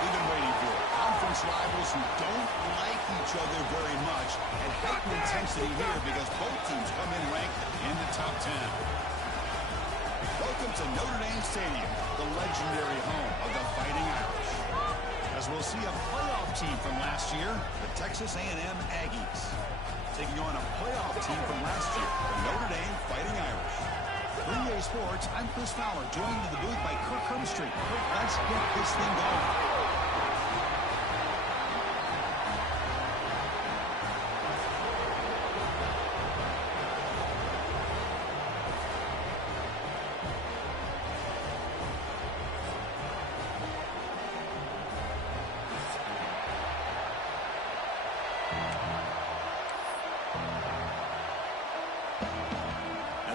We've been waiting for it. Conference rivals who don't like each other very much, and heightened intensity here because both teams come in ranked in the top 10. Welcome to Notre Dame Stadium, the legendary home of the Fighting Irish. As we'll see a playoff team from last year, the Texas A&M Aggies, taking on a playoff team from last year, the Notre Dame Fighting Irish. For EA Sports, I'm Chris Fowler, joined in the booth by Kirk Herbstreit. Kirk, let's get this thing going.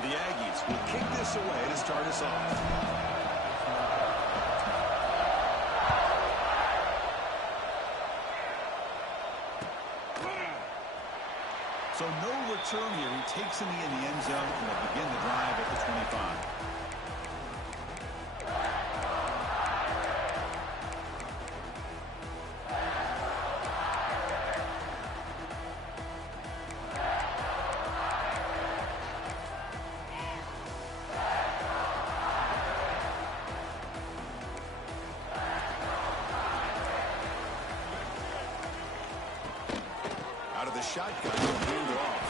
The Aggies will kick this away to start us off. So no return here. He takes it in the end zone and will begin the drive at the 25. Out of the shotgun, hand off.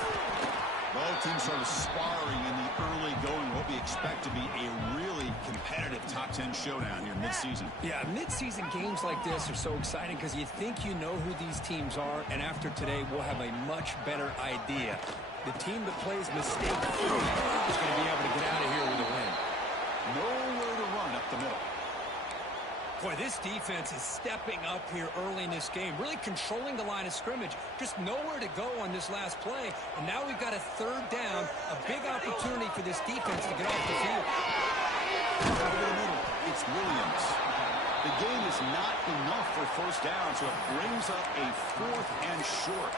Both teams sort of sparring in the early going, what we expect to be a really competitive top 10 showdown here mid-season. Yeah, mid-season games like this are so exciting because you think you know who these teams are, and after today, we'll have a much better idea. The team that plays mistake-free is going to be able to get out of here with a win. Nowhere to run up the middle. Boy, this defense is stepping up here early in this game, really controlling the line of scrimmage. Just nowhere to go on this last play. And now we've got a third down, a big opportunity for this defense to get off the field. Over the middle, it's Williams. The gain is not enough for first down, so it brings up a 4th and short.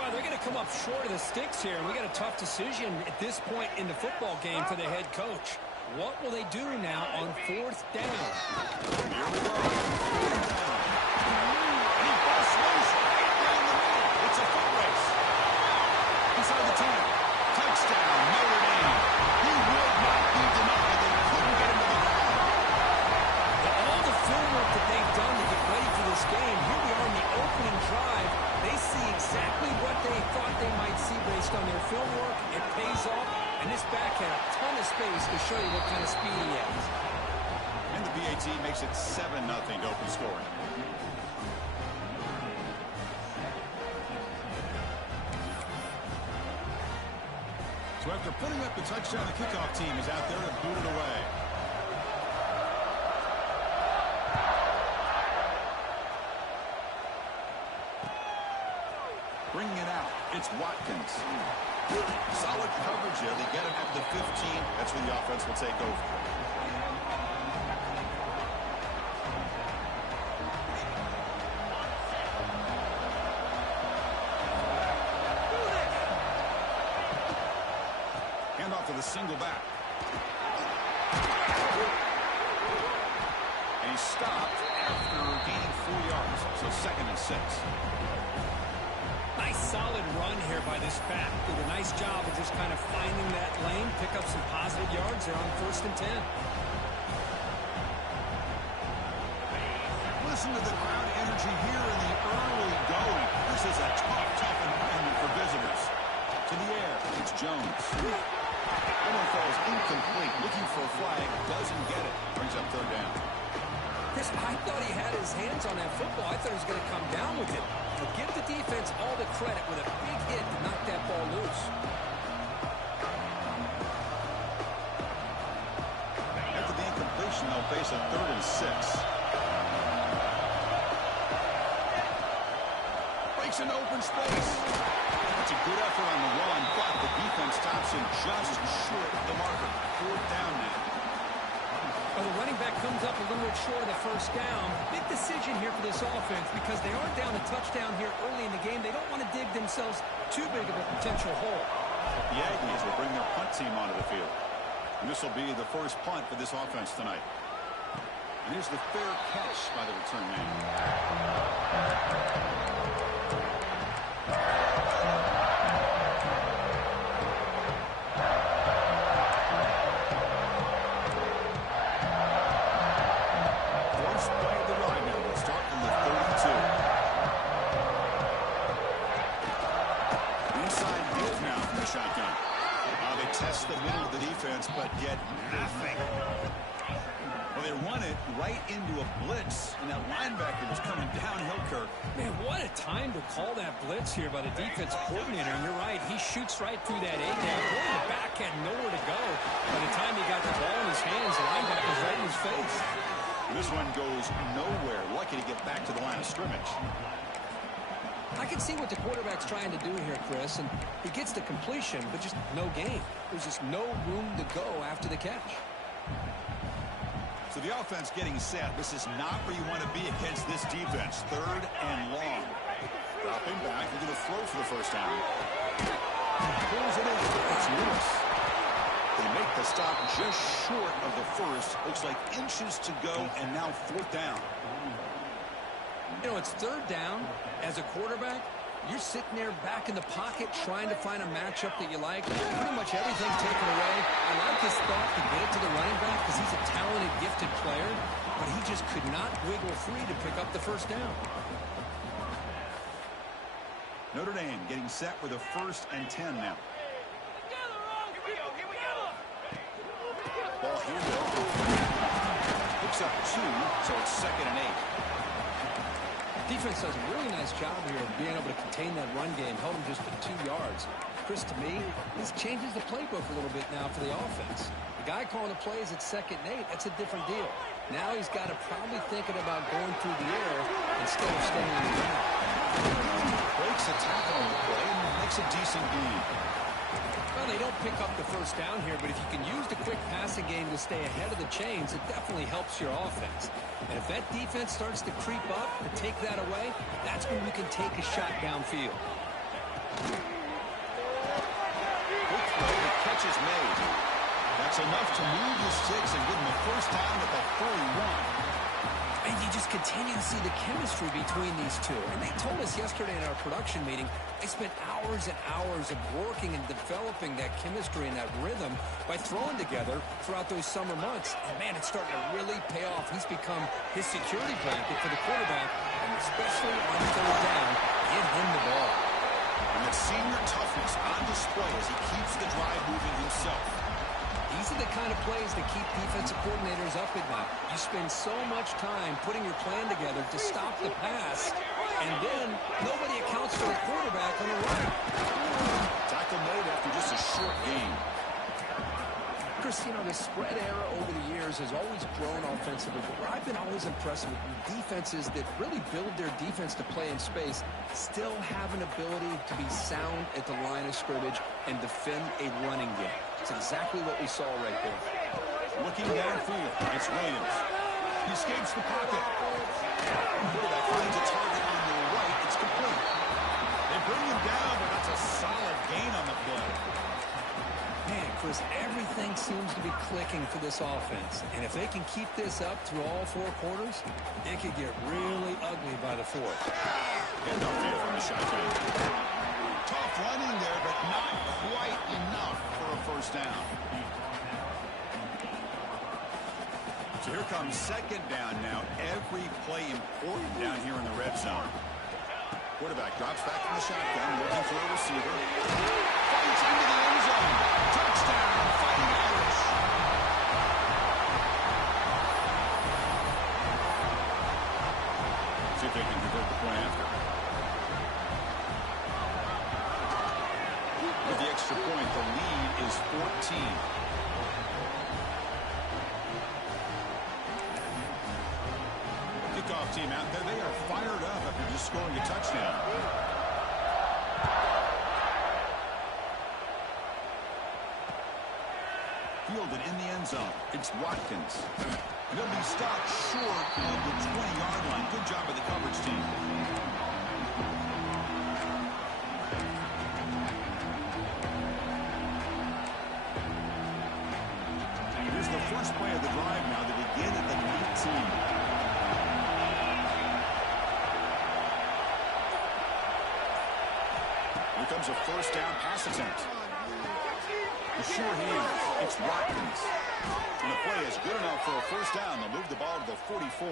Well, they're going to come up short of the sticks here, and we got a tough decision at this point in the football game for the head coach. What will they do now on 4th down? Here we go. He busts loose right down the middle. It's a foot race. Inside the 10. Touchdown, Notre Dame. He would not be denied. They couldn't get him to the ground. All the film work that they've done to get ready for this game, here we are in the opening drive. They see exactly what they thought they might see based on their film work. It pays off. And this back had a ton of space to show you what kind of speed he has. And the BAT makes it 7-0 to open scoring. So after putting up the touchdown, the kickoff team is out there to boot it away. Bringing it out, it's Watkins. Solid coverage here. They get him at the 15. That's where the offense will take over. Hand off to the single back. And he stopped after gaining 4 yards. So 2nd and 6. Nice solid run here by this back. Did a nice job of just kind of finding that lane, pick up some positive yards there on 1st and 10. Listen to the crowd energy here in the early going. This is a tough environment for visitors. To the air, it's Jones. That one falls incomplete. Looking for a flag, doesn't get it. Brings up 3rd down. Chris, I thought he had his hands on that football. I thought he was going to come down with it. But give the defense all the credit with a big hit to knock that ball loose. After the incompletion, they'll face a 3rd and 6. Breaks into open space. That's a good effort on the run, but the defense stops him just short of the marker. 4th down now. Well, the running back comes up a little bit short of the 1st down. Big decision here for this offense because they aren't down a touchdown here early in the game. They don't want to dig themselves too big of a potential hole. The Aggies will bring their punt team onto the field. And this will be the first punt for this offense tonight. And here's the fair catch by the return man. First play of the ride now. We'll start from the 32. Inside deep now from the shotgun. They test the middle of the defense, but get nothing. Well, they run it right into a blitz, and that linebacker was coming downhill, Kirk. Man, what a time to call that blitz here by the defense coordinator. And you're right, he shoots right through that A-gap. Really, the back had nowhere to go. By the time he got the ball in his hands, the linebacker's right in his face. This one goes nowhere. Lucky to get back to the line of scrimmage. I can see what the quarterback's trying to do here, Chris, and he gets the completion, but just no gain. There's just no room to go after the catch. So the offense getting set. This is not where you want to be against this defense. Third and long. Dropping back. He's going to throw for the first down. Pulls it in. It's Lewis. They make the stop just short of the first. Looks like inches to go, and now fourth down. You know, it's third down. As a quarterback, you're sitting there back in the pocket trying to find a matchup that you like. Pretty much everything's taken away. I like his thought to get it to the running back because he's a talented, gifted player, but he just could not wiggle free to pick up the first down. Notre Dame getting set with a 1st and 10 now. Ball handed. Picks up 2, so it's 2nd and 8. Defense does a really nice job here of being able to contain that run game, held him just to 2 yards. Chris, to me, this changes the playbook a little bit now for the offense. The guy calling the plays at 2nd and 8, that's a different deal. Now he's got to probably thinking about going through the air instead of staying on the ground. Breaks a tackle on the play and makes a decent gain. Well, they don't pick up the first down here, but if you can use the quick passing game to stay ahead of the chains, it definitely helps your offense. And if that defense starts to creep up to take that away, that's when you can take a shot downfield. Quick throw, the catch is made. That's enough to move the sticks and give them a first down at the 41. And you just continue to see the chemistry between these two. And they told us yesterday in our production meeting, they spent hours and hours of working and developing that chemistry and that rhythm by throwing together throughout those summer months. And, man, it's starting to really pay off. He's become his security blanket for the quarterback, and especially on third down, get him the ball. And that senior toughness on display as he keeps the drive moving himself. These are the kind of plays that keep defensive coordinators up at night. You spend so much time putting your plan together to stop the pass, and then nobody accounts for the quarterback on the run. Tackle made after just a short game. Chris, you know, the spread era over the years has always grown offensively, but where I've been always impressed with defenses that really build their defense to play in space still have an ability to be sound at the line of scrimmage and defend a running game. It's exactly what we saw right there. Looking downfield, it's Williams. He escapes the pocket. Quarterback finds a target on the right. It's complete. They bring him down, but that's a solid gain on the play. Man, Chris, everything seems to be clicking for this offense. And if they can keep this up through all 4 quarters, it could get really ugly by the 4th. And upfield from the shotgun. Tough running there, but not quite enough for a first down. So here comes 2nd down now. Every play important down here in the red zone. Quarterback drops back from the shotgun, looking for a receiver. Fights into the end zone. Touchdown, Fighting Irish. See if they can convert the point after. With the extra point, the lead is 14. Kickoff team out there. They are fired up after just scoring a touchdown. Fielded in the end zone. It's Watkins. He'll be stopped short of the 20-yard line. Good job by the coverage team. Here's the first play of the drive now. They begin at the 19. Here comes a first down pass attempt. The sure hands. It's Watkins. And the play is good enough for a first down. They'll move the ball to the 44.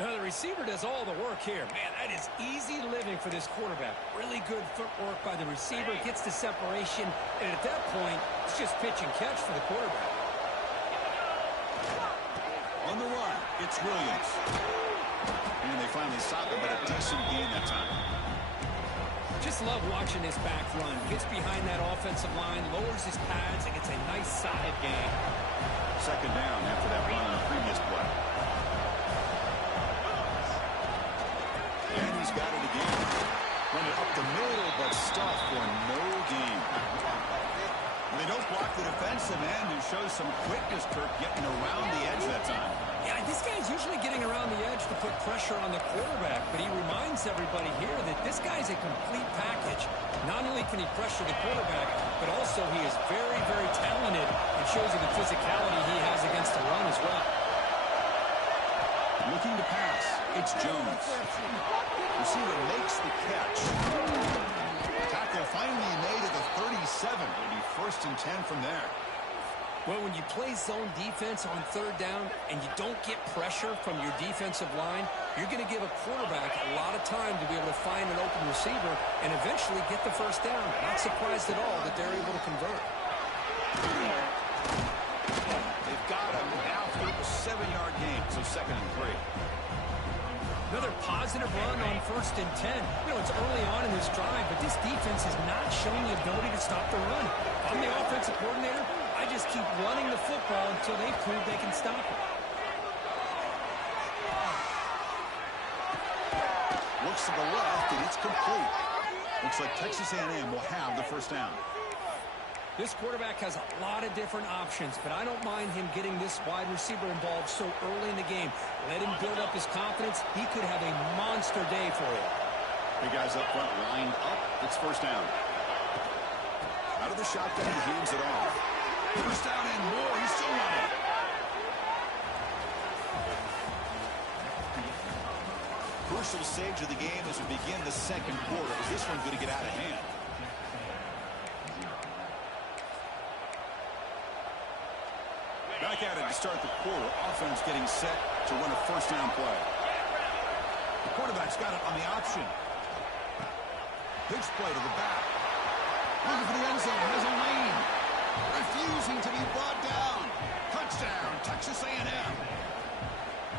Now the receiver does all the work here. Man, that is easy living for this quarterback. Really good footwork by the receiver. Gets the separation. And at that point, it's just pitch and catch for the quarterback. On the run, it's Williams. And they finally stop it, but a decent gain that time. Just love watching this back run. Gets behind that offensive line, lowers his pads, and gets a nice solid gain. Second down after that run on the previous play. And he's got it again. Run it up the middle, but stuffed for no gain. They don't block the defensive end, who shows some quickness, Kirk, getting around the edge that time. Yeah, this guy's usually getting around the edge to put pressure on the quarterback, but he reminds everybody here that this guy's a complete package. Not only can he pressure the quarterback, but also he is very, very talented and shows you the physicality he has against the run as well. Looking to pass, it's Jones. Receiver makes the catch. Tackle finally made at the 37. It'll be 1st and 10 from there. Well, when you play zone defense on 3rd down and you don't get pressure from your defensive line, you're going to give a quarterback a lot of time to be able to find an open receiver and eventually get the first down. Not surprised at all that they're able to convert. They've got him now through a 7-yard gain, so 2nd and 3. Another positive run on 1st and 10. You know, it's early on in this drive, but this defense has not shown the ability to stop the run. If I'm the offensive coordinator, I just keep running the football until they prove they can stop it. Looks to the left, and it's complete. Looks like Texas A&M will have the first down. This quarterback has a lot of different options, but I don't mind him getting this wide receiver involved so early in the game. Let him build up his confidence. He could have a monster day for you. Big guys up front lined up. It's first down. Out of the shotgun, he hands it off. First down and more. He's still running. Crucial stage of the game as we begin the 2nd quarter. Is this one going to get out of hand? Back at it to start the quarter. Offense getting set to run a first down play. The quarterback's got it on the option. Pitch play to the back. Looking for the end zone. Has a lane. Refusing to be brought down. Touchdown, Texas A&M.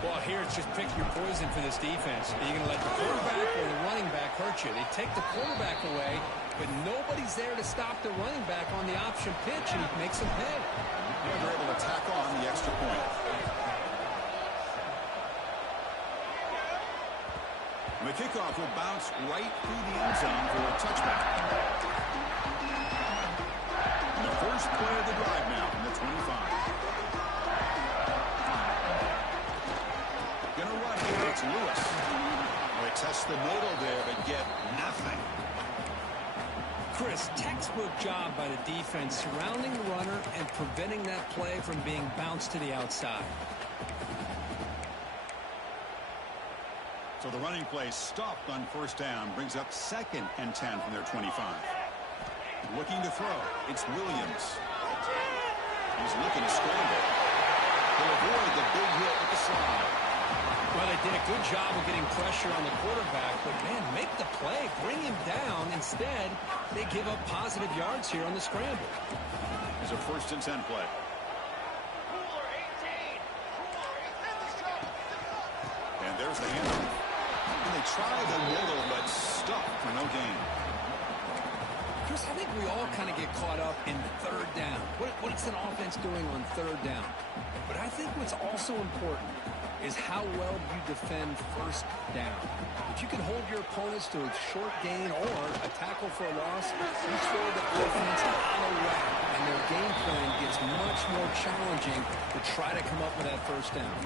Well, here it's just pick your poison for this defense. Are you going to let the quarterback or the running back hurt you? They take the quarterback away, but nobody's there to stop the running back on the option pitch, and he makes them pay. Yeah, they're able to tack on the extra point. And the kickoff will bounce right through the end zone for a touchback. And the first play of the drive now from the 25. Gonna run here. It's Lewis. They test the middle there, but get nothing. Chris, textbook job by the defense surrounding the runner and preventing that play from being bounced to the outside. So the running play stopped on first down, brings up 2nd and 10 from their 25. Looking to throw, it's Williams. He's looking to scramble. He'll avoid the big hit with the slide. Well, they did a good job of getting pressure on the quarterback, but, man, make the play, bring him down. Instead, they give up positive yards here on the scramble. Here's a 1st and 10 play. And there's the handoff. And they try the middle, but stuck for no gain. Chris, I think we all kind of get caught up in 3rd down. What's an offense doing on 3rd down? But I think what's also important is how well you defend 1st down. If you can hold your opponents to a short gain or a tackle for a loss, you throw the offense out of whack, and their game plan gets much more challenging to try to come up with that 1st down.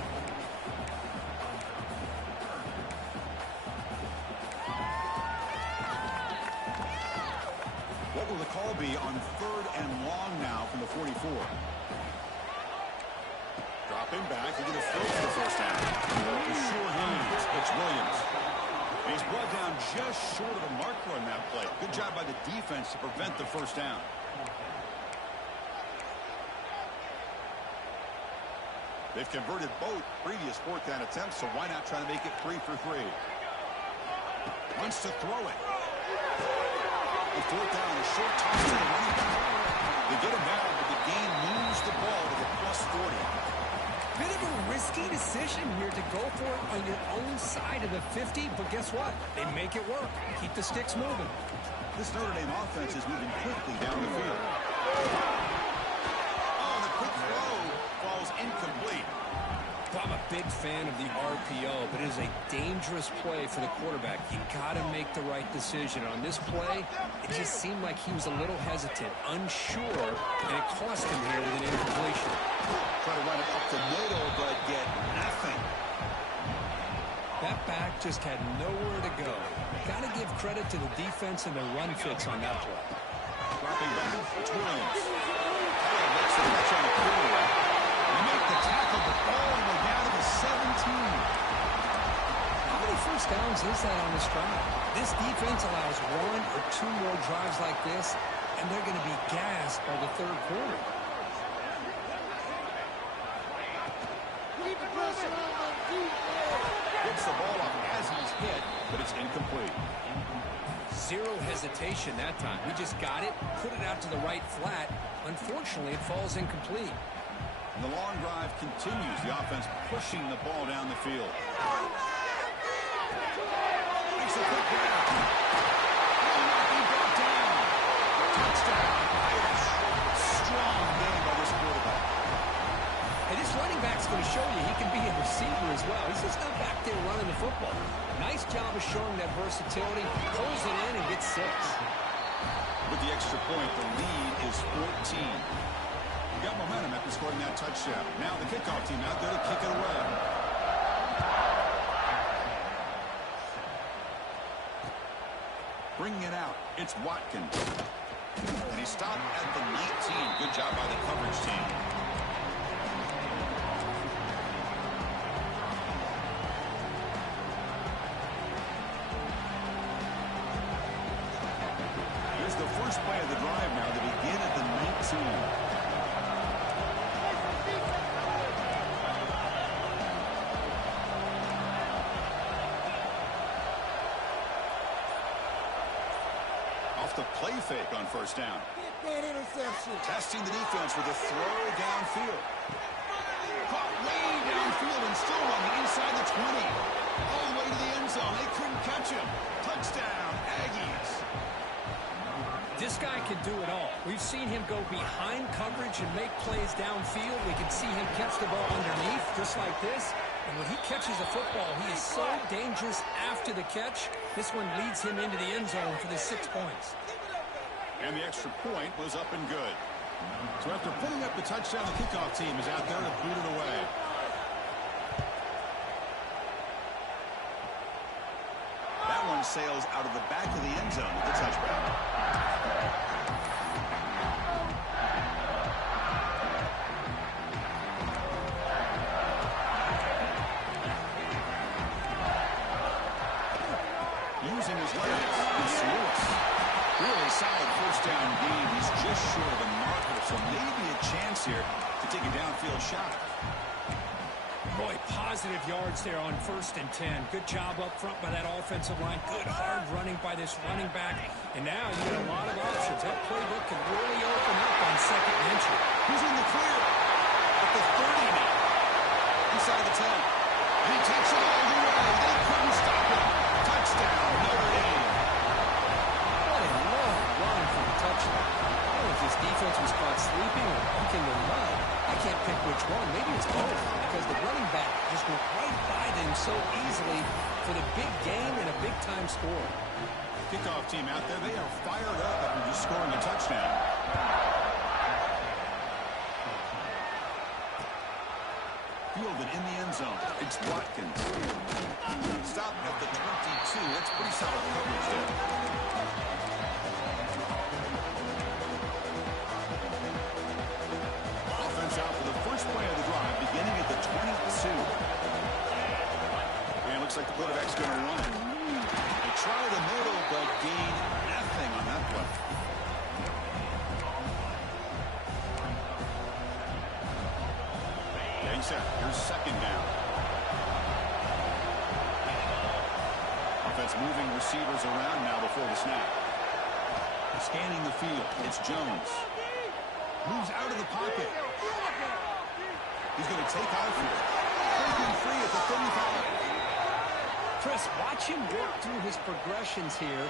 What will the call be on 3rd and long now from the 44? Dropping back, they're going to throw for the first down. The sure hands, it's Williams. He's brought down just short of the marker on that play. the defense to prevent the first down. They've converted both previous fourth down attempts, so why not try to make it 3 for 3? Wants to throw it. A fourth down, a short toss to the running back. They get him down, but the game moves the ball to the +40. Bit of a risky decision here to go for it on your own side of the 50, but guess what? They make it work. Keep the sticks moving. This Notre Dame offense is moving quickly down the field. Oh, the quick throw falls incomplete. Well, I'm a big fan of the RPO, but it is a dangerous play for the quarterback. You got to make the right decision. On this play, it just seemed like he was a little hesitant, unsure, and it cost him here with an incompletion. Try to run it up to Notre, but get nothing. That back just had nowhere to go. Got to give credit to the defense and the run fits on that play. Dropping back, it's Williams. Taylor makes the catch on the quarterback. They make the tackle, but all the way down to the 17. How many first downs is that on this drive? This defense allows 1 or 2 more drives like this, and they're going to be gassed by the third quarter. Gets the ball up as he's hit, but it's incomplete. Zero hesitation that time. He just got it, put it out to the right flat. Unfortunately, it falls incomplete. And the long drive continues. The offense pushing the ball down the field. Makes a quick grab. He brought down. Touchdown, Irish. Strong game by this quarterback. And this running back's going to show you he can be a receiver as well. He's just not back there running the football. Nice job of showing that versatility. Pulls it in and gets 6. With the extra point, the lead is 14. You got momentum after scoring that touchdown. Now the kickoff team out there to kick it away. Bringing it out, it's Watkins. And he stopped at the 19. Good job by the coverage team. Here's the first play of the drive now to begin at the 19. The play fake on first down. That interception. Testing the defense with a throw downfield. Caught way downfield and still on the inside the 20. All the way to the end zone. They couldn't catch him. Touchdown, Aggies. This guy can do it all. We've seen him go behind coverage and make plays downfield. We can see him catch the ball underneath just like this. And when he catches a football, he is so dangerous after the catch. This one leads him into the end zone for the 6 points. And the extra point was up and good. So after putting up the touchdown, the kickoff team is out there to boot it away. That one sails out of the back of the end zone with the touchback. Using his legs, it's Lewis. Really solid first down game. He's just short of the marker, so maybe a chance here to take a downfield shot. Boy, positive yards there on 1st and 10. Good job up front by that offensive line. Good hard running by this running back. And now you get a lot of options. That playbook can really open up on 2nd and inch. He's in the clear at the 30 now. Inside the 10. And he takes it all the way. They couldn't stop him. Touchdown, Notre Dame. What a long run for the touchdown. I don't know if this defense was caught sleeping or walking the mud. I can't pick which one. Maybe it's both, because the running back just went right by them so easily for the big game and a big-time score. Kickoff team out there, they are fired up after just scoring a touchdown. Fielded in the end zone. It's Watkins. Stop at the 22. That's pretty solid coverage there. Offense out for the first play of the drive, beginning at the 22. And it looks like the quarterback's going to run it. They try the middle, but gain nothing. anything on that play. Getting set. Here's second down. Offense moving receivers around now before the snap. Scanning the field. It's Jones. Moves out of the pocket. He's going to take off here. Breaking free at the 35. Chris, watch him work through his progressions here.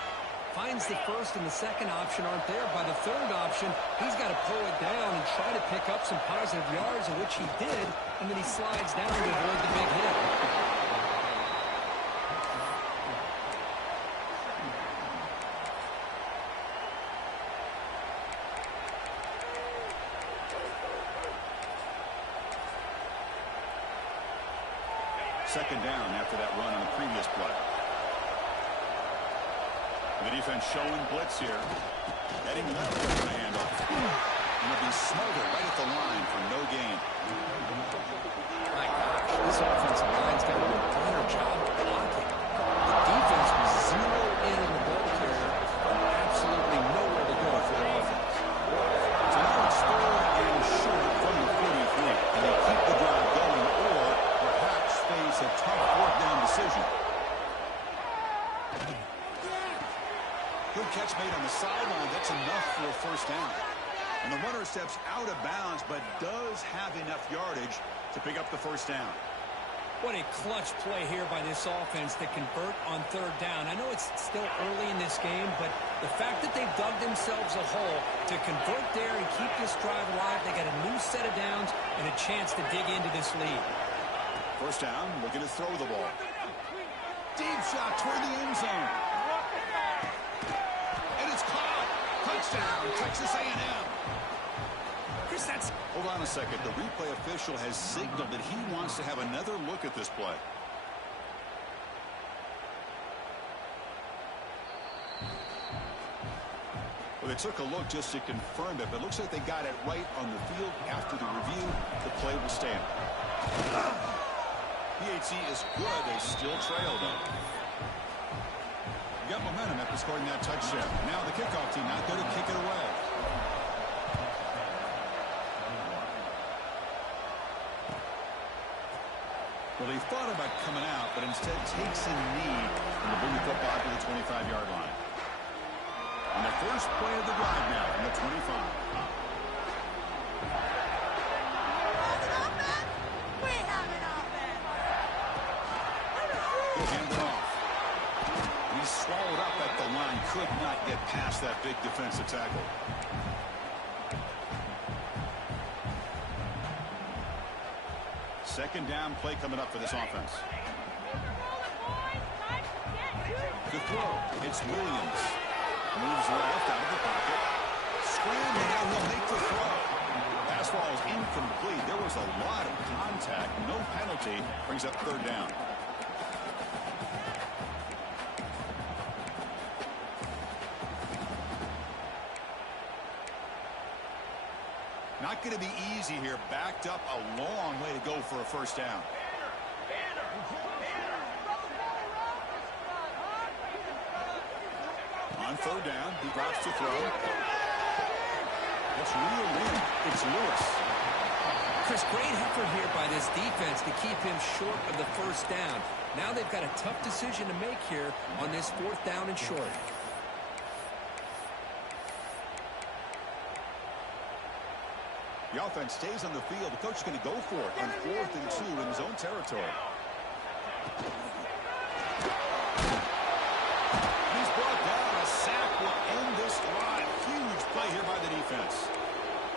Finds the first and the second option aren't there. By the third option, he's got to pull it down and try to pick up some positive yards, in which he did, and then he slides down to avoid the big hit. Second down after that run on the previous play. The defense showing blitz here. Heading left with the handoff. And it'll be smothered right at the line for no gain. My gosh, this offensive line's got to do a better job blocking. The defense was zeroed in on the ball carrier. Absolutely nowhere to go for the offense. So now it's 3rd and short from the 43. And they keep the drive going or perhaps face a tough fourth down decision. Good catch made on the sideline. That's enough for a first down. And the runner steps out of bounds, but does have enough yardage to pick up the first down. What a clutch play here by this offense to convert on 3rd down. I know it's still early in this game, but the fact that they've dug themselves a hole to convert there and keep this drive alive, they got a new set of downs and a chance to dig into this lead. First down, looking to throw the ball. Deep shot toward the end zone. Touchdown, Texas A&M. Chris, that's... Hold on a second. The replay official has signaled that he wants to have another look at this play. Well, they took a look just to confirm it, but it looks like they got it right on the field. After the review, the play will stand. PAT is good. They still trail, though. Got momentum after scoring that touchdown. Now the kickoff team not there to kick it away. Well, he thought about coming out, but instead takes a knee and will bring the football to the 25-yard line. And the first play of the drive now from the 25. Swallowed up at the line, could not get past that big defensive tackle. Second down play coming up for this offense. The throw, it's Williams. Moves left out of the pocket. Scrambling out, he'll make the throw. Pass ball is incomplete. There was a lot of contact. No penalty. Brings up 3rd down. Not going to be easy here. Backed up a long way to go for a first down. On 3rd down, he drops to throw. It's reeled in. It's Lewis. Chris, great effort here by this defense to keep him short of the first down. Now they've got a tough decision to make here on this 4th down and short. The offense stays on the field. The coach is going to go for it on 4th and 2 in his own territory. He's brought down. A sack will end this drive. Huge play here by the defense.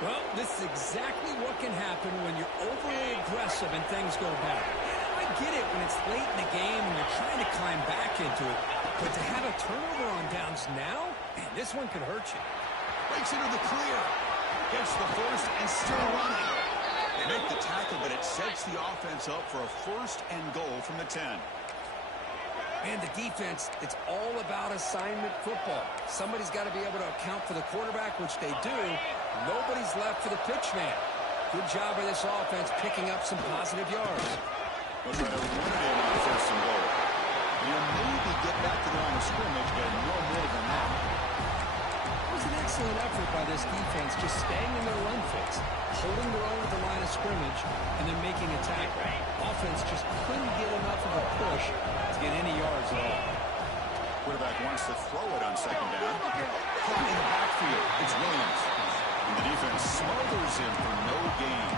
Well, this is exactly what can happen when you're overly aggressive and things go bad. I get it when it's late in the game and you're trying to climb back into it. But to have a turnover on downs now, man, this one could hurt you. Breaks into the clear. Gets the first and still running. They make the tackle, but it sets the offense up for a 1st and goal from the 10. Man, the defense, it's all about assignment football. Somebody's got to be able to account for the quarterback, which they do. Nobody's left for the pitch man. Good job by this offense picking up some positive yards. They'll try to run it in on 1st and goal. You'll maybe get back to the line of scrimmage, but no more than that. excellent effort by this defense, just staying in their run fits, holding their own at the line of scrimmage, and then making a tackle. Offense just couldn't get enough of a push to get any yards at all. Quarterback wants to throw it on second down. Caught in the backfield. It's Williams. And the defense smothers him for no gain.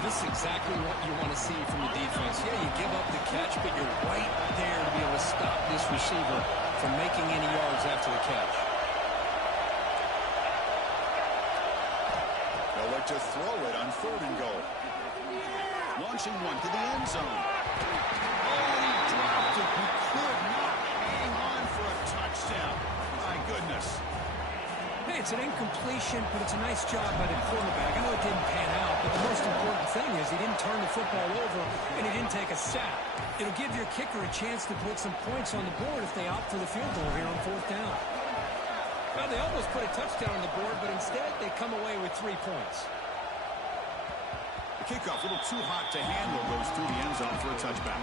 This is exactly what you want to see from the defense. Yeah, you give up the catch, but you're right there to be able to stop this receiver from making any yards after the catch. They'll look to throw it on 3rd and goal. Launching one to the end zone. Oh, he dropped it. He could not hang on for a touchdown. My goodness. Hey, it's an incompletion, but it's a nice job by the quarterback. I know it didn't pan out, but the most important thing is he didn't turn the football over and he didn't take a sack. It'll give your kicker a chance to put some points on the board if they opt for the field goal here on 4th down. Well, they almost put a touchdown on the board, but instead they come away with 3 points. The kickoff a little too hot to handle, goes through the end zone for a touchback.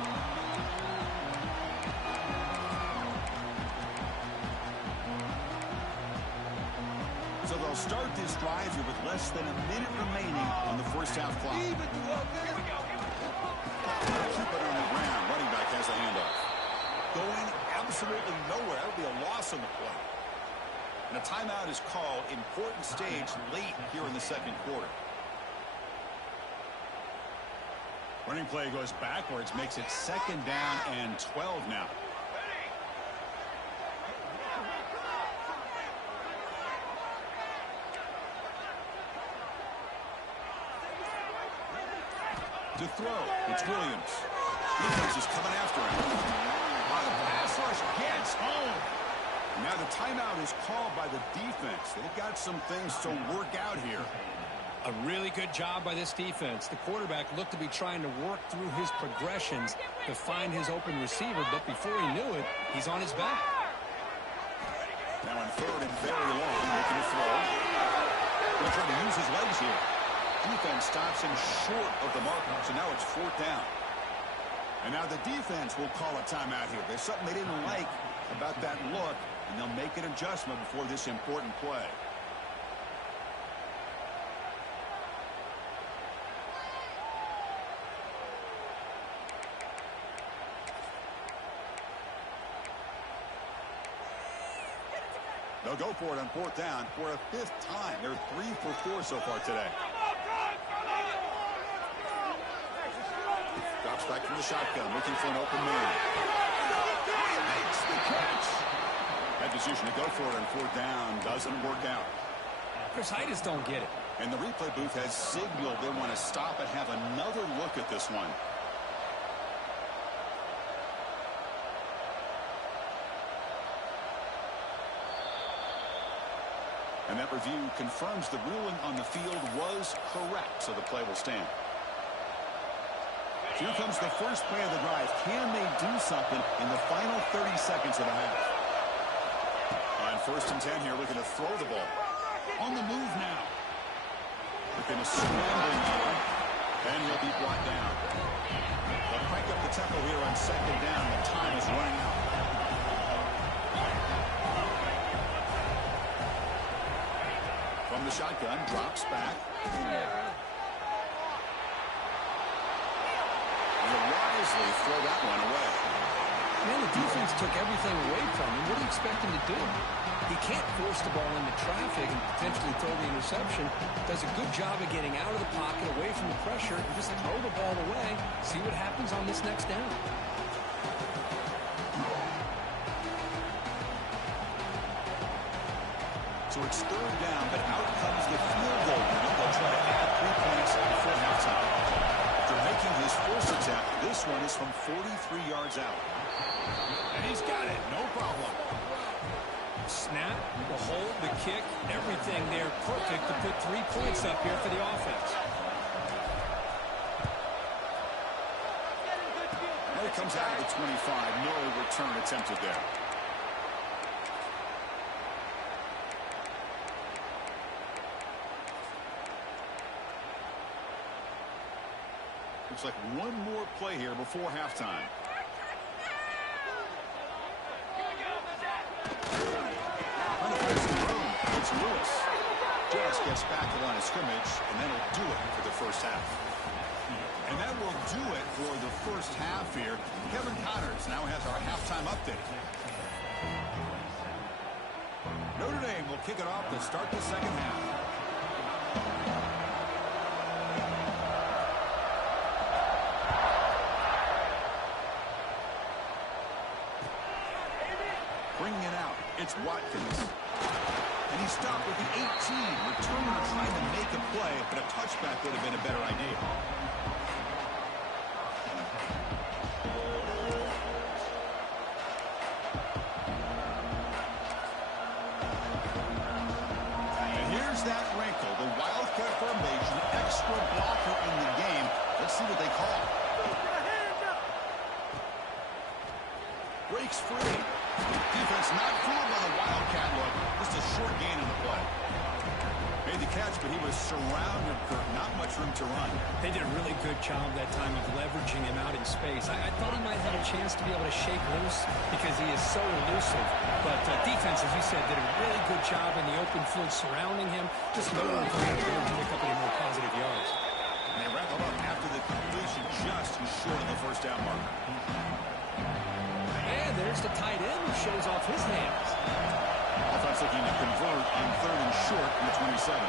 So they'll start this drive here with less than a minute remaining on the first half clock. Keep it on the ground. Running back has a handoff. Going absolutely nowhere. That'll be a loss on the play. And a timeout is called. Important stage late here in the second quarter. Running play goes backwards, makes it 2nd down and 12 now. To throw, it's Williams. Defense is coming after him. Oh, the pass rush gets home. Now the timeout is called by the defense. They've got some things to work out here. A really good job by this defense. The quarterback looked to be trying to work through his progressions to find his open receiver, but before he knew it, he's on his back. Now on 3rd and very long, making a throw. He'll try to use his legs here. Defense stops him short of the mark, so now it's 4th down. And now the defense will call a timeout here. There's something they didn't like about that look, and they'll make an adjustment before this important play. They'll go for it on 4th down for a 5th time. They're 3 for 4 so far today. Drops back from the shotgun, looking for an open man. Makes the catch. That decision to go for it on 4th down doesn't work out. Chris, I just don't get it. And the replay booth has signaled they want to stop and have another look at this one. And that review confirms the ruling on the field was correct, so the play will stand. Here comes the first play of the drive. Can they do something in the final 30 seconds of the half? On 1st and 10 here, looking to throw the ball. On the move now. Looking to scramble now. And he'll be brought down. They'll crank up the tempo here on 2nd down. The time is running out. From the shotgun, drops back. Wisely throw that one away. Man, the defense took everything away from him. What do you expect him to do? He can't force the ball into traffic and potentially throw the interception. Does a good job of getting out of the pocket, away from the pressure, and just throw the ball away. See what happens on this next down. So it's 3rd down, but out comes the field goal. They'll try to add 3 points before halftime. After making his first attempt, this one is from 43 yards out. And he's got it, no problem. Snap, the hold, the kick, everything there perfect to put 3 points up here for the offense. Well, he comes out of the 25. No return attempted there. Looks like one more play here before halftime. Unoffensive room. gets back to the line of scrimmage, and that'll do it for the first half. And that will do it for the first half here. Kevin Connors now has our halftime update. Notre Dame will kick it off to start the second half. Bringing it out, it's Watkins. And he stopped with the 18. Returner trying to make a play, but a touchback would have been a better idea. And here's that wrinkle, the Wildcat formation, extra blocker in the game. Let's see what they call. Breaks free. Defense not fooled by the Wildcat look. Just a short gain in the play. Made the catch, but he was surrounded, Kurt. Not much room to run. They did a really good job that time of leveraging him out in space. I thought he might have a chance to be able to shake loose because he is so elusive. But defense, as you said, did a really good job in the open field surrounding him. Just no room for him to pick up any more positive yards. And they wrap it up after the completion, just short of the first down marker. And there's the tight end who shows off his hands. Offense looking to convert on 3rd and short in the 27.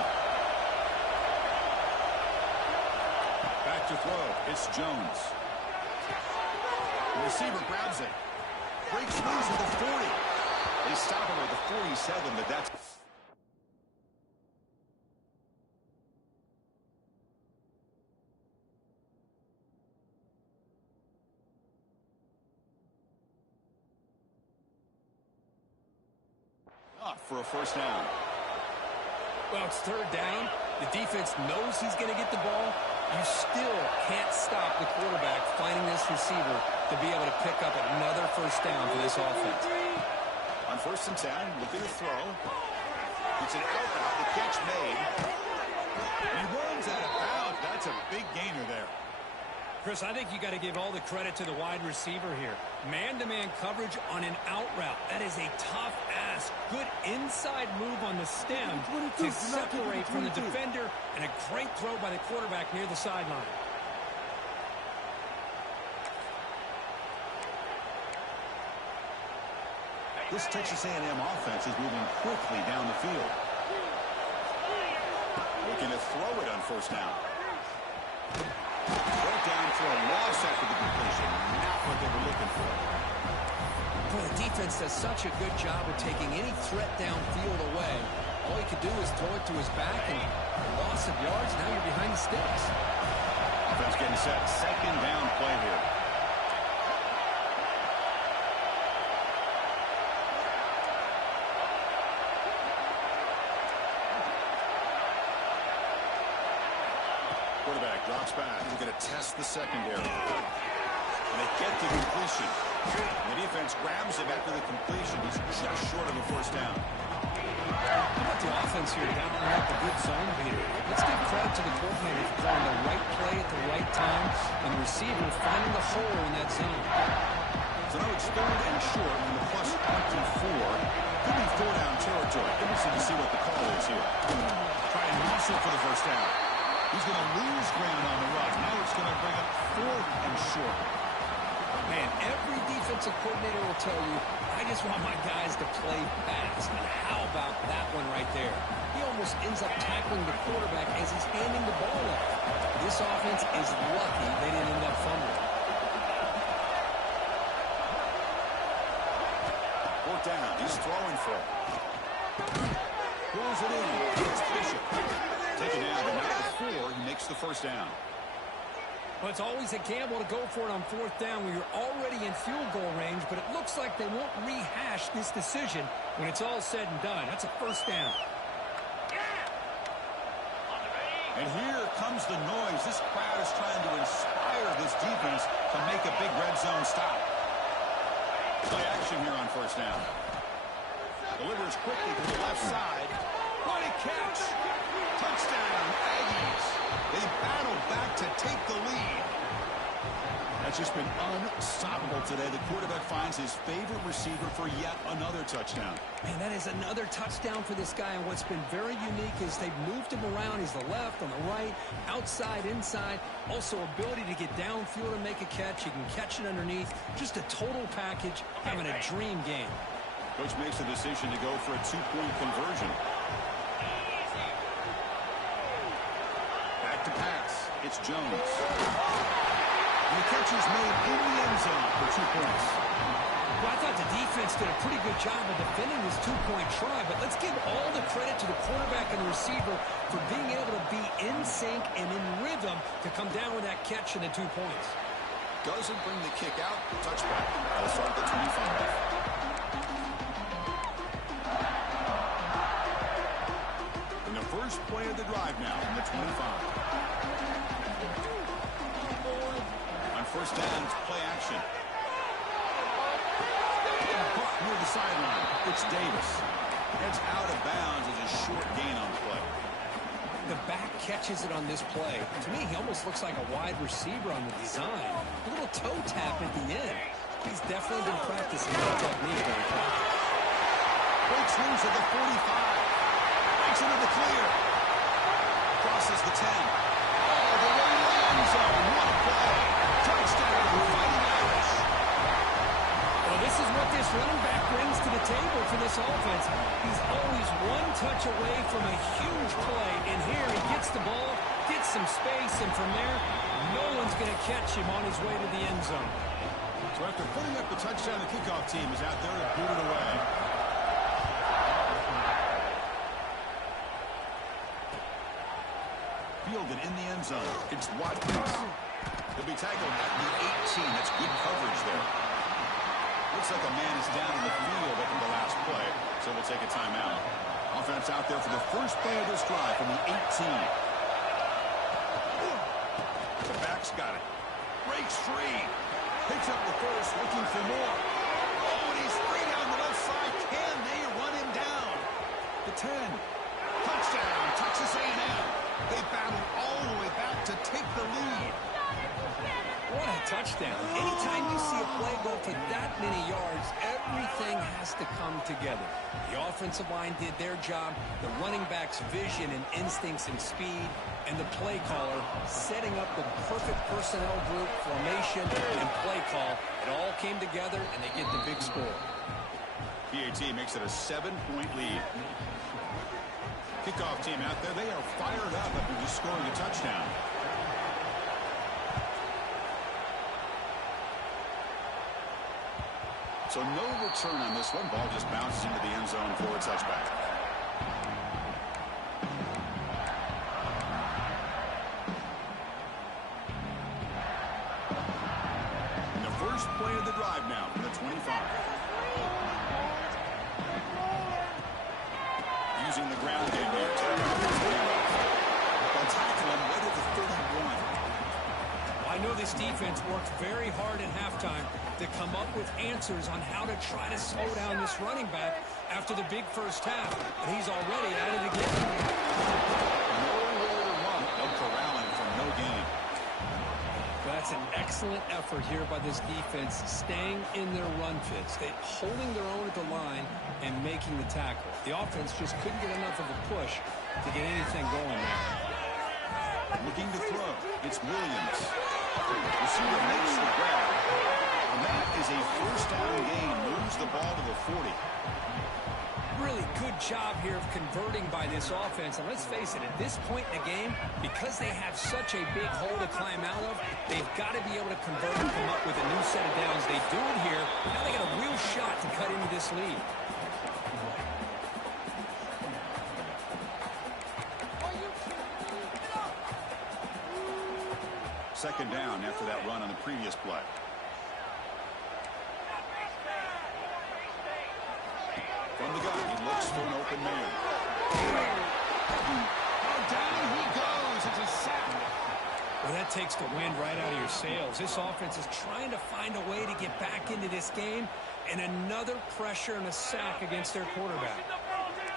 Back to throw. It's Jones. The receiver grabs it. Breaks loose at the 40. They stop him at the 47, but that's... for a first down. Well, it's 3rd down. The defense knows he's going to get the ball. You still can't stop the quarterback finding this receiver to be able to pick up another first down for this offense. On 1st and 10, looking to throw. It's an out route. The catch made. He runs out of bounds. That's a big gainer there. Chris, I think you got to give all the credit to the wide receiver here. Man-to-man coverage on an out route. That is a tough ask. Good inside move on the stem to separate from the defender, and a great throw by the quarterback near the sideline. This Texas A&M offense is moving quickly down the field. Looking to throw it on 1st down. Brought down for a loss after the completion. Not what they were looking for. Boy, the defense does such a good job of taking any threat downfield away. All he could do is throw it to his back, and loss of yards, now you're behind the sticks. Offense getting set. 2nd down play here. Quarterback drops back. He's going to test the secondary. And they get the completion. The defense grabs him after the completion. He's just short of a first down. How about the offense here dialing up a good zone beater? Let's give credit to the coordinator for calling the right play at the right time and the receiver finding the hole in that zone. So now it's 3rd and short in the plus 24. Could be 4-down territory. Interesting to see what the call is here. Try and muscle for the first down. He's going to lose ground on the run. Now it's going to bring up 4th and short. Man, every defensive coordinator will tell you, I just want my guys to play fast. And how about that one right there? He almost ends up tackling the quarterback as he's handing the ball off. This offense is lucky they didn't end up fumbling. 4th down. He's throwing for it. Pulls it in. It's Bishop. Taken down, but not before he makes the first down. Well, it's always a gamble to go for it on 4th down when you're already in field goal range, but it looks like they won't rehash this decision when it's all said and done. That's a first down. And here comes the noise. This crowd is trying to inspire this defense to make a big red zone stop. Play action here on 1st down. Delivers quickly to the left side. What a catch! Touchdown, Aggies. They battle back to take the lead. That's just been unstoppable today. The quarterback finds his favorite receiver for yet another touchdown. And that is another touchdown for this guy. And what's been very unique is they've moved him around. He's the left, on the right, outside, inside. Also ability to get downfield and make a catch. He can catch it underneath. Just a total package, having a dream game. Coach makes the decision to go for a two-point conversion. Back to pass. It's Jones. And the catch is made in the end zone for 2 points. Well, I thought the defense did a pretty good job of defending this two-point try, but let's give all the credit to the quarterback and the receiver for being able to be in sync and in rhythm to come down with that catch and the 2 points. Doesn't bring the kick out. Touchback. That'll start the 25. And the first play of the drive now from the 25. On first down, it's play action. Buck near the sideline. It's Davis. Heads out of bounds as a short gain on the play. The back catches it on this play. To me, he almost looks like a wide receiver on the design. A little toe tap at the end. He's definitely been practicing that technique there. Breaks loose at the 45. Breaks into the clear. Crosses the 10. All the way to the end zone. What a play. Touchdown, Fighting Irish. Well, this is what this running back brings to the table for this offense. He's always one touch away from a huge play. And here he gets the ball, gets some space, and from there, no one's going to catch him on his way to the end zone. So after putting up the touchdown, the kickoff team is out there to boot it away. Fielded in the end zone. It's Watkins. He'll be tackled at the 18. That's good coverage there. Looks like a man is down in the field after the last play, so we'll take a timeout. Offense out there for the first play of this drive from the 18. The back's got it. Breaks free. Picks up the first, looking for more. Oh, and he's free down the left side. Can they run him down? The 10. Touchdown, Texas A&M. They battled all the way back to take the lead. What a touchdown. Anytime you see a play go for that many yards, everything has to come together. The offensive line did their job, the running back's vision and instincts and speed, and the play caller setting up the perfect personnel group, formation, and play call. It all came together, and they get the big score. PAT makes it a 7-point lead. Kickoff team out there, they are fired up after just scoring a touchdown. So no return on this one. Ball just bounces into the end zone for a touchback. And the first play of the drive now from the 25. Using the ground game here. They'll tackle him right at the 31. I know this defense worked very hard at halftime to come up with answers on how to try to slow down this running back after the big first half. And he's already at it again. Nowhere to run. No corralling for no gain. That's an excellent effort here by this defense, staying in their run fits. They holding their own at the line and making the tackle. The offense just couldn't get enough of a push to get anything going there. Looking to throw. It's Williams. Receiver makes the grab. And that is a first down gain. Moves the ball to the 40. Really good job here of converting by this offense. And let's face it, at this point in the game, because they have such a big hole to climb out of, they've got to be able to convert and come up with a new set of downs. They do it here. Now they got a real shot to cut into this lead. Second down after that run on the previous play. From the gun, he looks for an open man. Oh, down he goes. It's a sack. Well, that takes the wind right out of your sails. This offense is trying to find a way to get back into this game, and another pressure and a sack against their quarterback.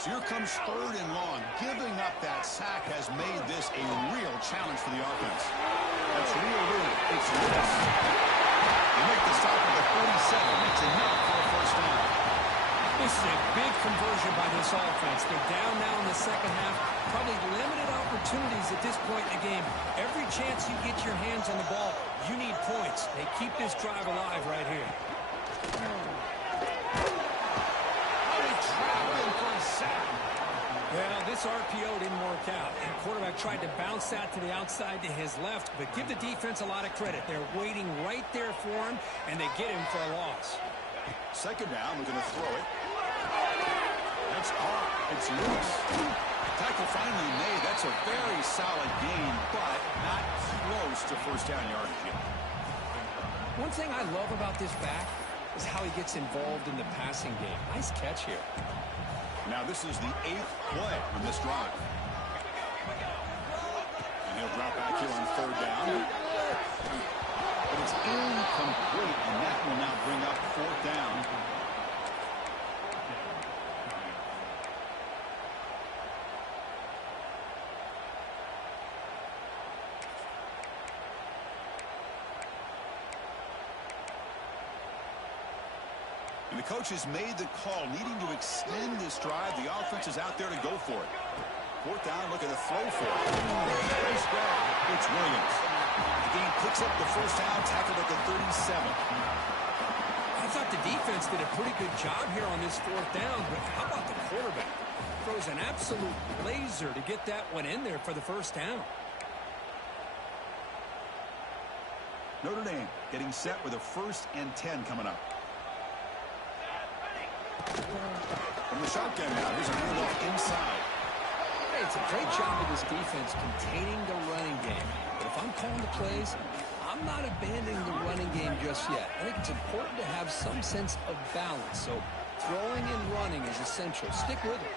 So here comes 3rd and long. Giving up that sack has made this a real challenge for the offense. That's real loose. It's loose. They make the stop at the 47. It's enough for a first down. This is a big conversion by this offense. They're down now in the second half. Probably limited opportunities at this point in the game. Every chance you get your hands on the ball, you need points. They keep this drive alive right here. Well, this RPO didn't work out. And quarterback tried to bounce that to the outside to his left, but give the defense a lot of credit. They're waiting right there for him, and they get him for a loss. Second down, we're going to throw it. That's off. It's loose. Tackle finally made. That's a very solid gain, but not close to first down yardage yet. One thing I love about this back is how he gets involved in the passing game. Nice catch here. Now this is the 8th play on this drive. And he'll drop back here on 3rd down. But it's incomplete, and that will now bring up 4th down. And the coach has made the call, needing to extend this drive. The offense is out there to go for it. 4th down, look at the throw for it. Nice grab. It's Williams. The game picks up the first down, tackled at the 37. I thought the defense did a pretty good job here on this 4th down, but how about the quarterback? Throws an absolute laser to get that one in there for the first down. Notre Dame getting set with a 1st and 10 coming up. From the shotgun now, here's a handoff inside. Hey, it's a great job of this defense containing the running game. But if I'm calling the plays, I'm not abandoning the running game just yet. I think it's important to have some sense of balance. So throwing and running is essential. Stick with it.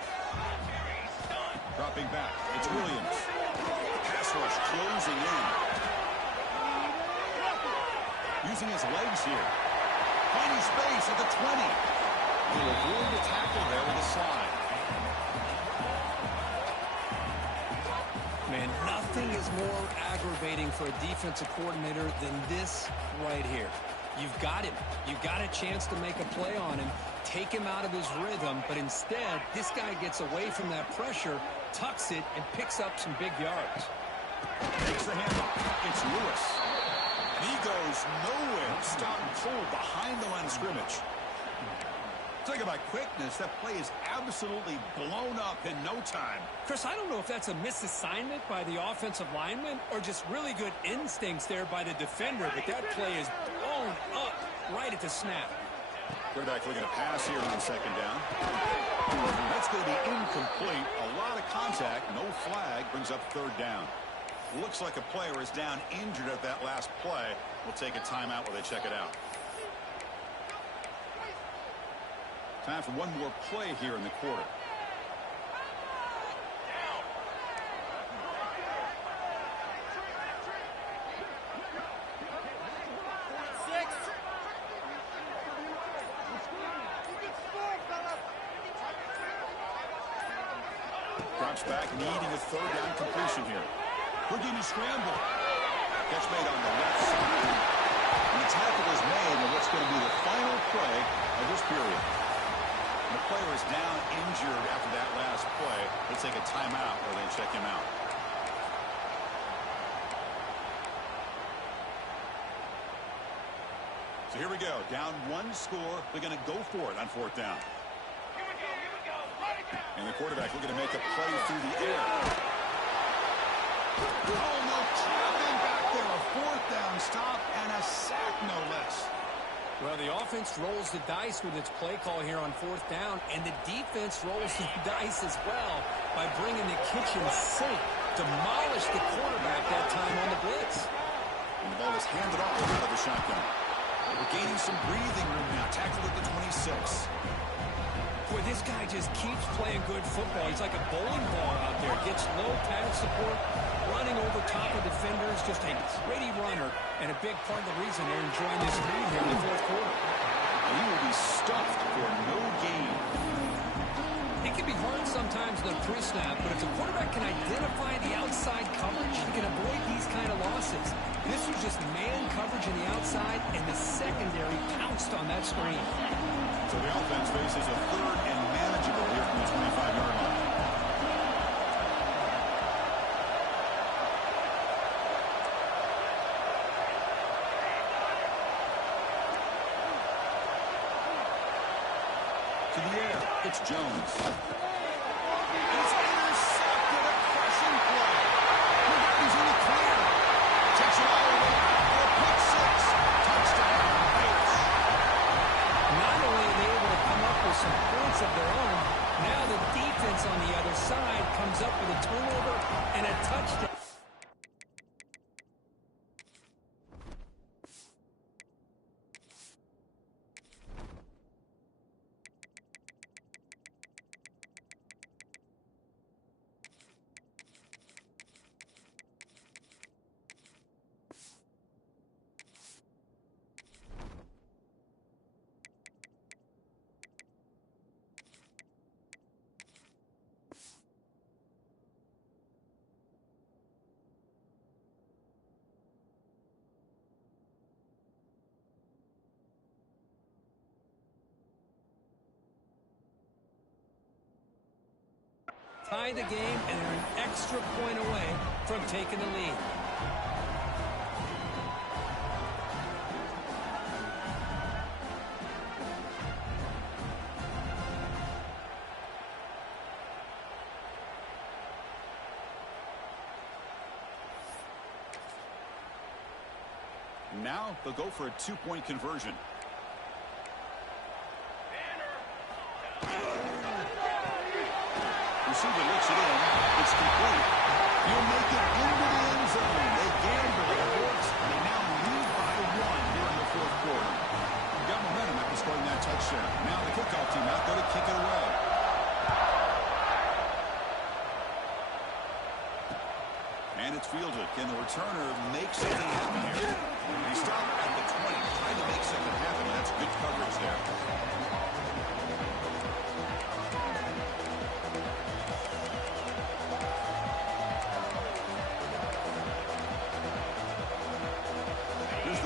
Dropping back, it's Williams. Pass rush closing in. Using his legs here. Finding space at the 20. He'll avoid the tackle there with a slide. Man, nothing is more aggravating for a defensive coordinator than this right here. You've got him. You've got a chance to make a play on him, take him out of his rhythm, but instead, this guy gets away from that pressure, tucks it, and picks up some big yards. Takes the handoff. It's Lewis. And he goes nowhere. Stop and pull behind the line of scrimmage. Talk about quickness. That play is absolutely blown up in no time. Chris, I don't know if that's a misassignment by the offensive lineman or just really good instincts there by the defender, but that play is blown up right at the snap. Quarterback looking to pass here on 2nd down. That's going to be incomplete. A lot of contact. No flag. Brings up 3rd down. Looks like a player is down injured at that last play. We'll take a timeout while they check it out. Time for one more play here in the quarter. Drops back, needing a 3rd down completion here. Houdini scramble. Catch made on the left side. And the tackle is made on what's going to be the final play of this period. The player is down injured after that last play. Let's take a timeout while they check him out. So here we go. Down 1 score. They're going to go for it on 4th down. And the quarterback looking to make a play through the air. Oh, no, trapping back there. A 4th down stop and a sack, no less. Well, the offense rolls the dice with its play call here on 4th down, and the defense rolls the dice as well by bringing the kitchen sink. Demolished the quarterback that time on the blitz. And the ball is handed off out of the shotgun. We're gaining some breathing room now. Tackled at the 26. Boy, this guy just keeps playing good football. He's like a bowling ball out there. Gets low pad support, running over top of defenders. Just a gritty runner, and a big part of the reason they're enjoying this lead here in the 4th quarter. And he will be stuffed for no gain. It can be hard sometimes times in the pre-snap, but if the quarterback can identify the outside coverage, he can avoid these kind of losses. This was just man coverage on the outside, and the secondary pounced on that screen. So the offense faces a third and manageable here from the 25-yard line. To the air, it's Jones. It's intercepted, a crushing play. He's in the clear. Takes it all the way back for a pick six. Touchdown, Bills. Not only are they able to come up with some points of their own, now the defense on the other side comes up with a turnover and a touchdown. Tie the game, and they're an extra point away from taking the lead. Now they'll go for a two-point conversion. Receiver looks it in. It's complete. He'll make it into the end zone. They gamble the Colts, and they now lead by one here in the fourth quarter. They got momentum after scoring that touchdown. Now the kickoff team out there to kick it away. And it's fielded. Can the returner make something happen here? He stopped at the 20, trying to make something happen. That's good coverage there.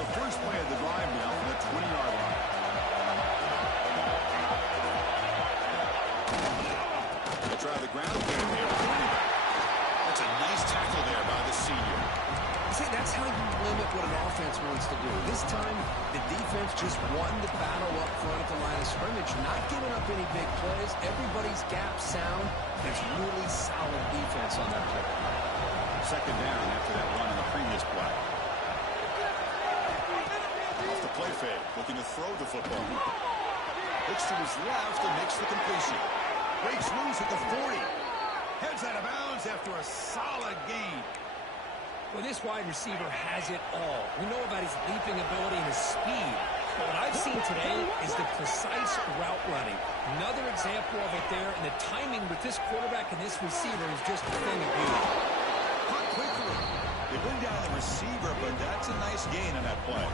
First play of the drive now from the 20-yard line. They'll try the ground game here. That's a nice tackle there by the senior. See, that's how you limit what an offense wants to do. This time, the defense just won the battle up front at the line of scrimmage, not giving up any big plays. Everybody's gap sound. It's really solid defense on that play. Second down after that run on the previous play. Off the play fake, looking to throw the football. Looks to his left and makes the completion. Breaks loose at the 40. Heads out of bounds after a solid gain. Well, this wide receiver has it all. We know about his leaping ability and his speed. But what I've seen today is the precise route running. Another example of it there, and the timing with this quarterback and this receiver is just a thing of beauty. Caught quickly. They bring down the receiver, but that's a nice gain on that play.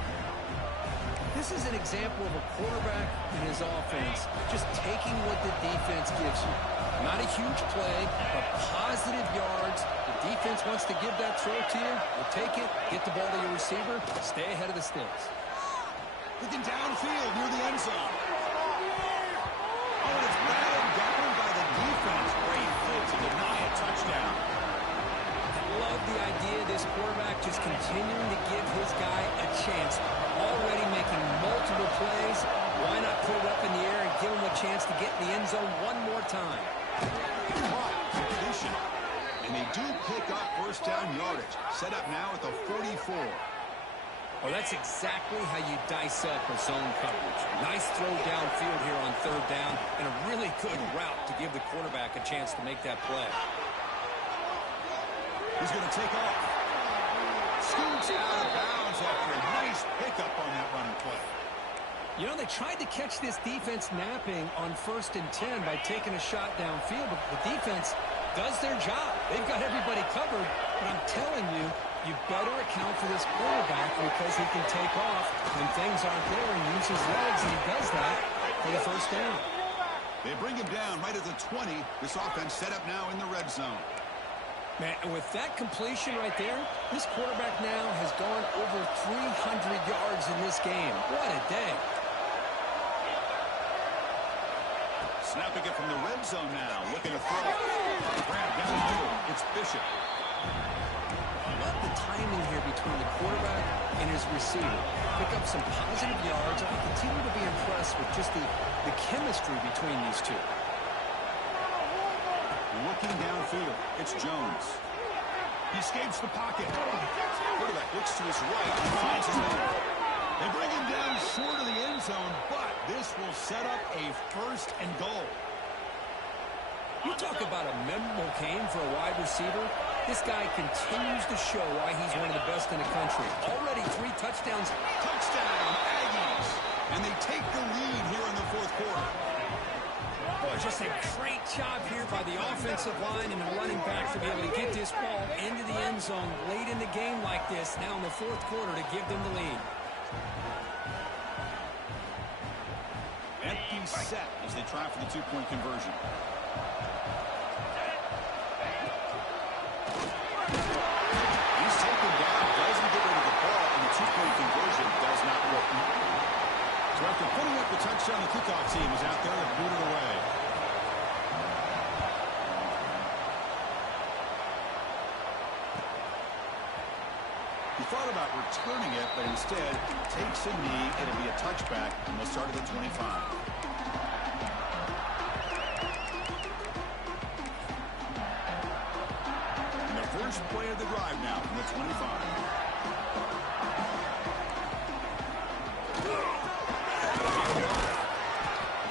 This is an example of a quarterback and his offense just taking what the defense gives you. Not a huge play, but positive yards. The defense wants to give that throw to you. You'll take it, get the ball to your receiver, stay ahead of the sticks. Looking downfield near the end zone. Oh, and it's batted down by the defense. Great fit to deny a touchdown. Love the idea of this quarterback just continuing to give his guy a chance. Already making multiple plays. Why not put it up in the air and give him a chance to get in the end zone one more time? Completion. And they do pick up first down yardage. Set up now at the 44. Well, that's exactly how you dice up a zone coverage. Nice throw downfield here on third down, and a really good route to give the quarterback a chance to make that play. He's going to take off. Scoots out of bounds after a nice pickup on that running play. You know, they tried to catch this defense napping on 1st and 10 by taking a shot downfield, but the defense does their job. They've got everybody covered, but I'm telling you, you better account for this quarterback because he can take off when things aren't there and use his legs, and he does that for the first down. They bring him down right at the 20. This offense set up now in the red zone. Man, and with that completion right there, this quarterback now has gone over 300 yards in this game. What a day. Snapping it from the red zone now. Looking to throw. Grab down the middle. It's Bishop. Love the timing here between the quarterback and his receiver. Pick up some positive yards, and I continue to be impressed with just the chemistry between these two. Looking downfield, it's Jones. He escapes the pocket. Quarterback looks to his right and finds his man. They bring him down short of the end zone, but this will set up a first and goal. You talk about a memorable game for a wide receiver. This guy continues to show why he's one of the best in the country. Already 3 touchdowns. Touchdown, Aggies. And they take the lead here in the fourth quarter. Boy, just a great job here by the offensive line and the running back to be able to get this ball into the end zone late in the game like this, now in the fourth quarter, to give them the lead. Empty set as they try for the 2-point conversion. He's taken down, doesn't get rid of the ball, and the 2-point conversion does not work. So after putting up the touchdown, the kickoff team is out there to boot it away. He thought about returning it, but instead takes a knee. It'll be a touchback, and they'll start at the 25. And the first play of the drive now from the 25.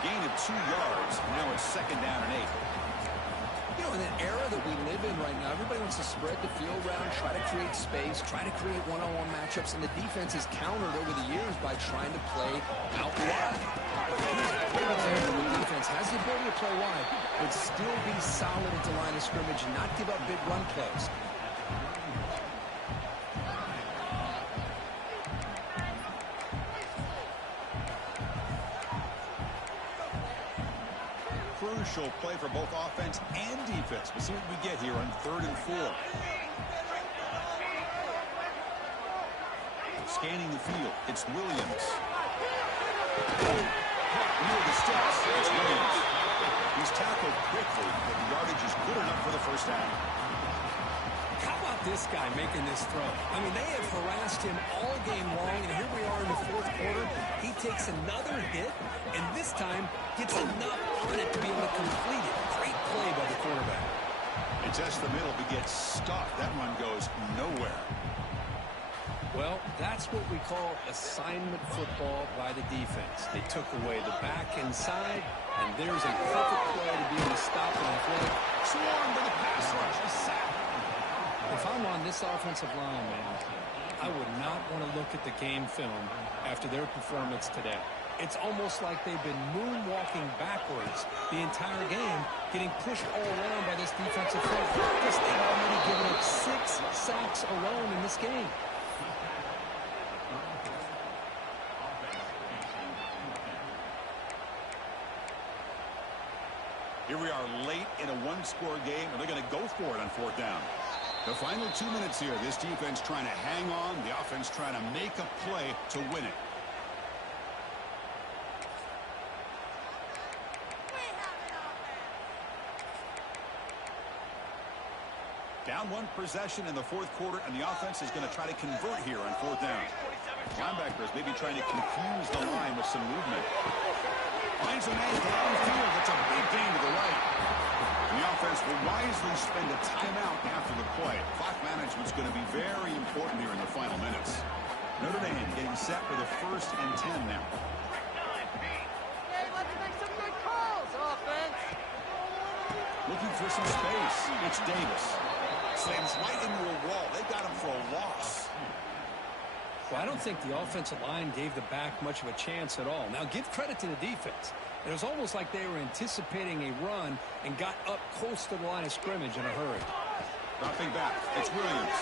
Gain of 2 yards. Now it's 2nd down and 8. You know, in an era that we live in right now, everybody wants to spread the field around, try to create space, try to create one-on-one matchups, and the defense has countered over the years by trying to play out wide. The defense has the ability to play wide, but still be solid at the line of scrimmage and not give up big run plays. Crucial play for both offense and defense. We'll see what we get here on 3rd and 4. Scanning the field, it's Williams. Near the steps, it's Williams. He's tackled quickly, but the yardage is good enough for the first down. How about this guy making this throw? I mean, they have harassed him all game long, and here we are in the fourth quarter. He takes another hit, and this time gets enough on it to be able to complete it. Great play by the quarterback. It tests the middle, but gets stuffed. That one goes nowhere. Well, that's what we call assignment football by the defense. They took away the back inside, and there's a perfect play to be able to stop it on play. Swarm to the pass rush, a sack. If I'm on this offensive line, man, I would not want to look at the game film after their performance today. It's almost like they've been moonwalking backwards the entire game, getting pushed all around by this defensive front. Because they've already given up 6 sacks alone in this game. Here we are late in a 1-score game, and they're going to go for it on 4th down. The final 2 minutes here, this defense trying to hang on, the offense trying to make a play to win it. Down 1 possession in the fourth quarter, and the offense is going to try to convert here on 4th down. Linebackers maybe trying to confuse the line with some movement. Finds a man downfield. That's a big gain to the right. And the offense will wisely spend a timeout after the play. Clock management's going to be very important here in the final minutes. Notre Dame getting set for the 1st and 10 now. Hey, let's make some good calls, offense. Looking for some space. It's Davis. Slams right into a wall. They got him for a loss. Well, I don't think the offensive line gave the back much of a chance at all. Now, give credit to the defense. It was almost like they were anticipating a run and got up close to the line of scrimmage in a hurry. Dropping back. It's Williams.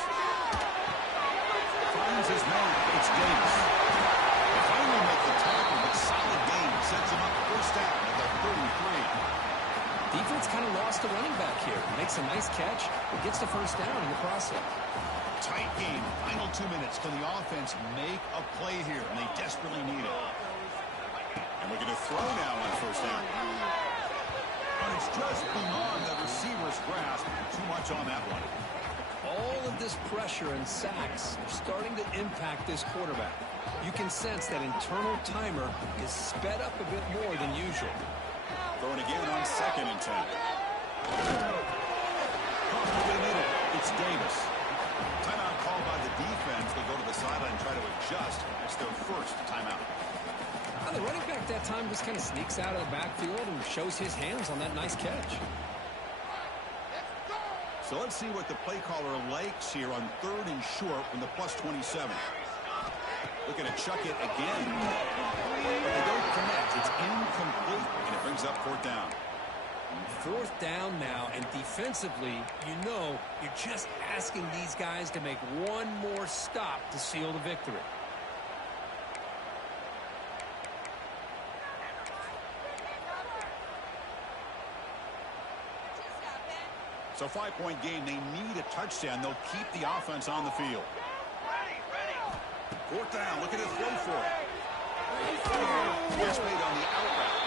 Finds his man. It's Davis. They finally make the tackle, but solid gain sets him up 1st down at the 33. defense kind of lost the running back here. Makes a nice catch, but gets the first down in the process. Tight game. Final 2 minutes. Can the offense make a play here? And they desperately need it. And we're going to throw now on first down. But it's just beyond the receiver's grasp. Too much on that one. All of this pressure and sacks are starting to impact this quarterback. You can sense that internal timer is sped up a bit more than usual. Throwing again on 2nd and 10. It's Davis. Timeout called by the defense. They go to the sideline and try to adjust. It's their first timeout. The running back that time just kind of sneaks out of the backfield and shows his hands on that nice catch. So let's see what the play caller likes here on 3rd and short from the +27. Looking to chuck it again. But they don't connect. It's incomplete, and it brings up 4th down. 4th down now, and defensively, you know, you're just asking these guys to make one more stop to seal the victory. So 5-point game. They need a touchdown. They'll keep the offense on the field. 4th down. Look at his throw for it. It's made on the out route.